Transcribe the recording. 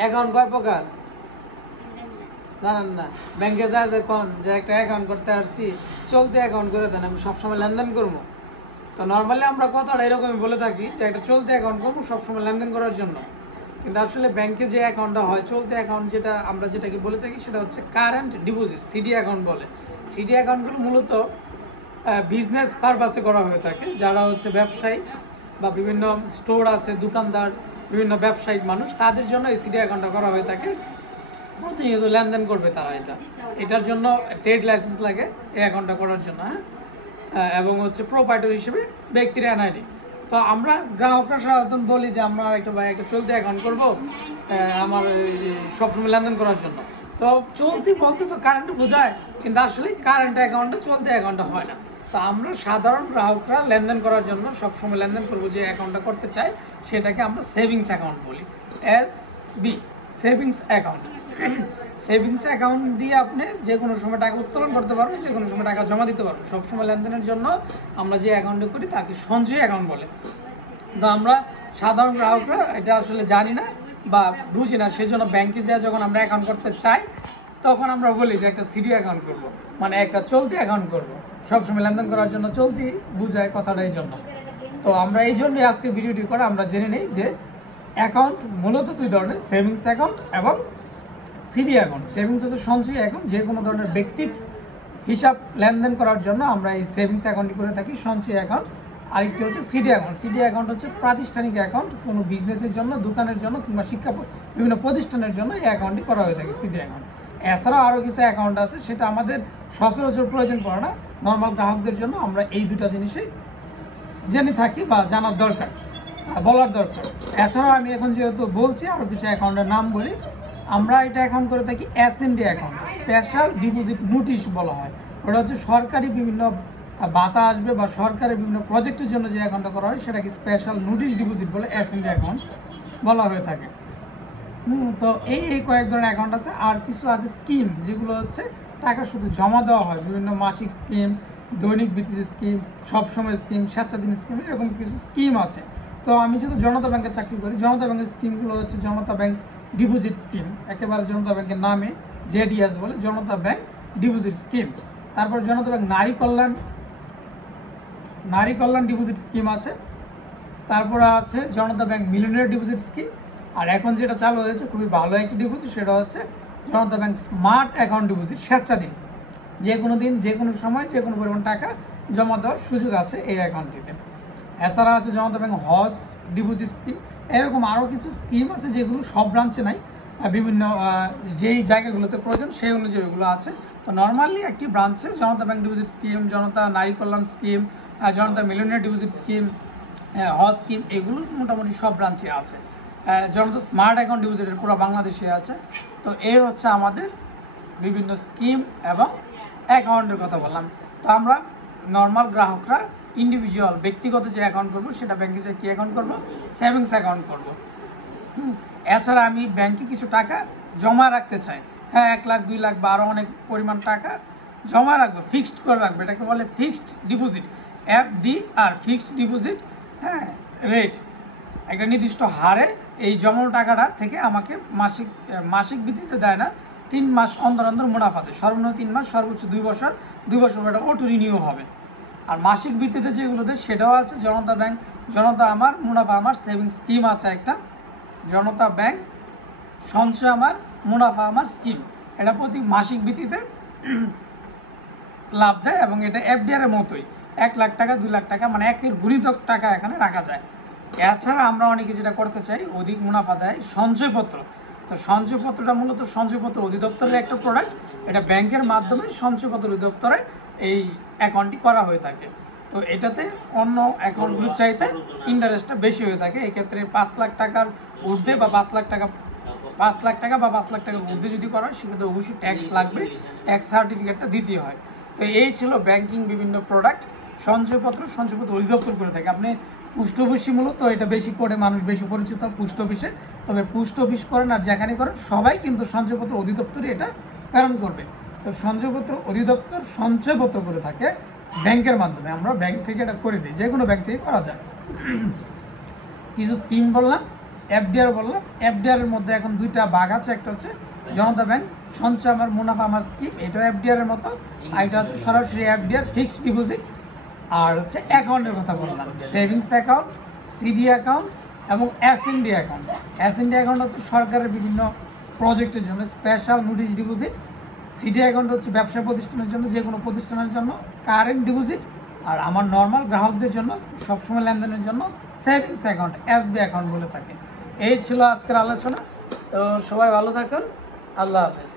Account কয় প্রকার জানেন না? ব্যাংকে যায় যে কোন যে একটা অ্যাকাউন্ট করতে আসছি, চলতি অ্যাকাউন্ট করে দেন, আমি সবসময় লেনদেন করবো। তো নর্মালি আমরা কথাটা এরকমই বলে থাকি যে একটা চলতি অ্যাকাউন্ট করবো সবসময় লেনদেন করার জন্য। কিন্তু আসলে ব্যাংকে যে অ্যাকাউন্টটা হয় চলতি অ্যাকাউন্ট, যেটা আমরা যেটাকে বলে থাকি সেটা হচ্ছে কারেন্ট ডিপোজিট, সিডি অ্যাকাউন্ট বলে। সিডি অ্যাকাউন্টগুলো মূলত বিজনেস পারপাসে করা হয়ে থাকে। যারা হচ্ছে ব্যবসায়ী বা বিভিন্ন স্টোর আছে, দোকানদার, বিভিন্ন ব্যবসায়িক মানুষ, তাদের জন্য এই সিডি অ্যাকাউন্টটা করা হয়ে থাকে। প্রতিনিয়ত লেনদেন করবে তারা। এটার জন্য ট্রেড লাইসেন্স লাগে এই অ্যাকাউন্টটা করার জন্য, হ্যাঁ। এবং হচ্ছে প্রোপাইটার হিসেবে ব্যক্তির এনআইডি। তো আমরা গ্রাহকরা সাধারণত বলি যে আমরা একটা চলতি অ্যাকাউন্ট করবো আমার সবসময় লেনদেন করার জন্য। তো চলতি বলতে তো কারেন্ট বোঝায়, কিন্তু আসলে কারেন্ট অ্যাকাউন্টটা চলতি অ্যাকাউন্টটা হয় না। তো আমরা সাধারণ গ্রাহকরা লেনদেন করার জন্য সবসময় লেনদেন করবো যে অ্যাকাউন্টটা করতে চাই, সেটাকে আমরা সেভিংস অ্যাকাউন্ট বলি, SB, savings account. Savings account দিয়ে আপনি যে কোনো সময় টাকা উত্তোলন করতে পারবেন, যে কোনো সময় টাকা জমা দিতে পারবেন। সবসময় লেনদেনের জন্য আমরা যে অ্যাকাউন্টে করি তাকে সঞ্চয় অ্যাকাউন্ট বলে। তো আমরা সাধারণ গ্রাহকরা এটা আসলে জানি না বা বুঝি না, সেই জন্য ব্যাংকে যা যখন আমরা অ্যাকাউন্ট করতে চাই তখন আমরা বলি যে একটা সিডি অ্যাকাউন্ট করব, মানে একটা চলতি অ্যাকাউন্ট করব, সবসময় লেনদেন করার জন্য। চলতি বুঝায় কথাটা এই জন্য। তো আমরা এই জন্যই আজকের ভিডিওটি করে আমরা জেনে নিই যে অ্যাকাউন্ট মূলত দুই ধরনের, সেভিংস অ্যাকাউন্ট এবং সিডি অ্যাকাউন্ট। সেভিংস হচ্ছে সঞ্চয় অ্যাকাউন্ট, যে কোনো ধরনের ব্যক্তিক হিসাব লেনদেন করার জন্য আমরা এই সেভিংস অ্যাকাউন্টটি করে থাকি, সঞ্চয় অ্যাকাউন্ট। আরেকটি হচ্ছে সিডি অ্যাকাউন্ট। সিডি অ্যাকাউন্ট হচ্ছে প্রাতিষ্ঠানিক অ্যাকাউন্ট, কোনো বিজনেসের জন্য, দোকানের জন্য কিংবা শিক্ষা বিভিন্ন প্রতিষ্ঠানের জন্য এই অ্যাকাউন্টটি করা হয়ে থাকে, সিডি অ্যাকাউন্ট। এছাড়াও আরও কিছু অ্যাকাউন্ট আছে, সেটা আমাদের সচরাচর প্রয়োজন পড়ে না। নর্মাল গ্রাহকদের জন্য আমরা এই দুটো জিনিসই জেনে থাকি বা জানার দরকার, বলার দরকার। এছাড়াও আমি এখন যেহেতু বলছি আরও কিছু অ্যাকাউন্টের নাম বলি। আমরা এটা অ্যাকাউন্ট করে থাকি SND account, special deposit notice বলা হয়। ওটা হচ্ছে সরকারি বিভিন্ন ভাতা আসবে বা সরকারের বিভিন্ন প্রজেক্টের জন্য যে অ্যাকাউন্টটা করা হয় সেটাকে স্পেশাল নোটিশ ডিপোজিট বলে SND অ্যাকাউন্ট বলা হয়ে থাকে। তো এই কয়েক ধরনের অ্যাকাউন্ট আছে। আর কিছু আছে স্কিম, যেগুলো হচ্ছে টাকা শুধু জমা দেওয়া হয়, বিভিন্ন মাসিক স্কিম, দৈনিক ভিত্তিতে স্কিম, সবসময় স্কিম, স্বেচ্ছাধীন স্কিম, এরকম কিছু স্কিম আছে। তো আমি যেহেতু জনতা ব্যাংকে চাকরি করি, জনতা ব্যাংকের স্কিমগুলো হচ্ছে জনতা ব্যাংক ডিপোজিট স্কিম, একেবারে জনতা ব্যাংকের নামে JDS বলে, জনতা ব্যাংক ডিপোজিট স্কিম। তারপর জনতা ব্যাংক নারী কল্যাণ ডিপোজিট স্কিম আছে। তারপরে আছে জনতা ব্যাংক মিলিয়নিয়ার ডিপোজিট স্কিম। আর এখন যেটা চালু হয়েছে খুবই ভালো একটি ডিপোজিট, সেটা হচ্ছে জনতা ব্যাংক স্মার্ট অ্যাকাউন্ট ডিপোজিট, স্বেচ্ছাধীন। যে কোনো দিন, যে কোনো সময়, যে কোনো পরিমাণ টাকা জমা দেওয়ার সুযোগ আছে এই অ্যাকাউন্টটিতে। এছাড়া আছে জনতা ব্যাংক হজ ডিপোজিট স্কিম। এরকম আরও কিছু স্কিম আছে যেগুলো সব ব্রাঞ্চে নাই, বিভিন্ন যেই জায়গাগুলোতে প্রয়োজন সেই অনুযায়ী এগুলো আছে। তো নর্মালি একটি ব্রাঞ্চে জনতা ব্যাংক ডিপোজিট স্কিম, জনতা নারী কল্যাণ স্কিম, জনতা মিলিয়নিয়ার ডিপোজিট স্কিম, হজ স্কিম, এগুলো মোটামুটি সব ব্রাঞ্চে আছে। জনতা স্মার্ট অ্যাকাউন্ট ডিপোজিটের পুরো বাংলাদেশে আছে। তো এই হচ্ছে আমাদের বিভিন্ন স্কিম এবং অ্যাকাউন্টের কথা বললাম। তো আমরা নর্মাল গ্রাহকরা ইন্ডিভিজুয়াল ব্যক্তিগত যে অ্যাকাউন্ট করবো সেটা ব্যাংকে যে কী অ্যাকাউন্ট করবো, সেভিংস অ্যাকাউন্ট করবো। এছাড়া আমি ব্যাংকে কিছু টাকা জমা রাখতে চাই, হ্যাঁ, 1 লাখ 2 লাখ বা আরও অনেক পরিমাণ টাকা জমা রাখবো, ফিক্সড করে রাখবো, এটাকে বলে fixed deposit, FDR, fixed deposit. হ্যাঁ, রেট একটা নির্দিষ্ট হারে এই জমানো টাকাটা থেকে আমাকে মাসিক ভিত্তিতে দেয় না, 3 মাস অন্তর অন্তর মুনাফা দেয়। সর্বনিম্ন 3 মাস, সর্বোচ্চ 2 বছর, 2 বছর এটা অটো রিনিউ হবে। আর মাসিক ভিত্তিতে যেগুলো দেয় সেটাও আছে। জনতা ব্যাংক জনতা আমার মুনাফা আমার সেভিংস স্কিম আছে একটা, জনতা ব্যাংক সঞ্চয় আমার মুনাফা আমার স্কিম। এটা প্রতি মাসিক ভিত্তিতে লাভ দেয় এবং এটা FDR এর মতোই, 1 লাখ টাকা 2 লাখ টাকা, মানে একের গুণিতক টাকা এখানে রাখা যায়। এছাড়া আমরা অনেকে যেটা করতে চাই, অধিক মুনাফা দেয় সঞ্চয়পত্র। তো সঞ্চয়পত্রটা মূলত সঞ্চয়পত্র অধিদপ্তরের একটা প্রোডাক্ট। এটা ব্যাংকের মাধ্যমে সঞ্চয়পত্র অধিদপ্তরে এই অ্যাকাউন্টটি করা হয়ে থাকে। তো এটাতে অন্য অ্যাকাউন্টগুলোর চাইতে ইন্টারেস্টটা বেশি হয়ে থাকে। এক্ষেত্রে 5 লাখ টাকার ঊর্ধ্বে বা 5 লাখ টাকা বা 5 লাখ টাকার ঊর্ধ্বে যদি করা হয় সেক্ষেত্রে অবশ্যই ট্যাক্স লাগবে, ট্যাক্স সার্টিফিকেটটা দিতে হয়। তো এই ছিল ব্যাংকিং বিভিন্ন প্রোডাক্ট। সঞ্চয়পত্র অধিদপ্তর করে থাকে। আপনি পোস্ট অফিসে মূলত এটা বেশি করে মানুষ বেশি পরিচিত পোস্ট অফিসে। তবে পোস্ট অফিস করেন আর যেখানে করেন সবাই কিন্তু সঞ্চয়পত্র অধিদপ্তরে এটা প্রেরণ করবে। তো সঞ্চয়পত্র অধিদপ্তর সঞ্চয়পত্র করে থাকে ব্যাংকের মাধ্যমে। আমরা ব্যাংক থেকে এটা করে দিই, যে কোনো ব্যাংক থেকে করা যায়। কিছু স্কিম বললাম, এফডিআর বললাম। এফডিআর এর মধ্যে এখন দুইটা ভাগ আছে, একটা হচ্ছে জনতা ব্যাংক সঞ্চয় আমার মুনাফা আমার স্কিম, এটাও এফডিআর এর মতো, আর এটা হচ্ছে সরাসরি এফডিআর ফিক্সড ডিপোজিট। আর হচ্ছে অ্যাকাউন্টের কথা বললাম, সেভিংস অ্যাকাউন্ট, সিডি অ্যাকাউন্ট এবং এসএনডি অ্যাকাউন্ট। এসএনডি অ্যাকাউন্ট হচ্ছে সরকারের বিভিন্ন প্রজেক্টের জন্য special notice deposit. CD account হচ্ছে ব্যবসা প্রতিষ্ঠানের জন্য, যে কোনো প্রতিষ্ঠানের জন্য কারেন্ট ডিপোজিট। আর আমার নর্মাল গ্রাহকদের জন্য সবসময় লেনদেনের জন্য সেভিংস অ্যাকাউন্ট, এসবি অ্যাকাউন্ট বলে থাকে। এই ছিল আজকের আলোচনা। তো সবাই ভালো থাকুন, আল্লাহ হাফেজ।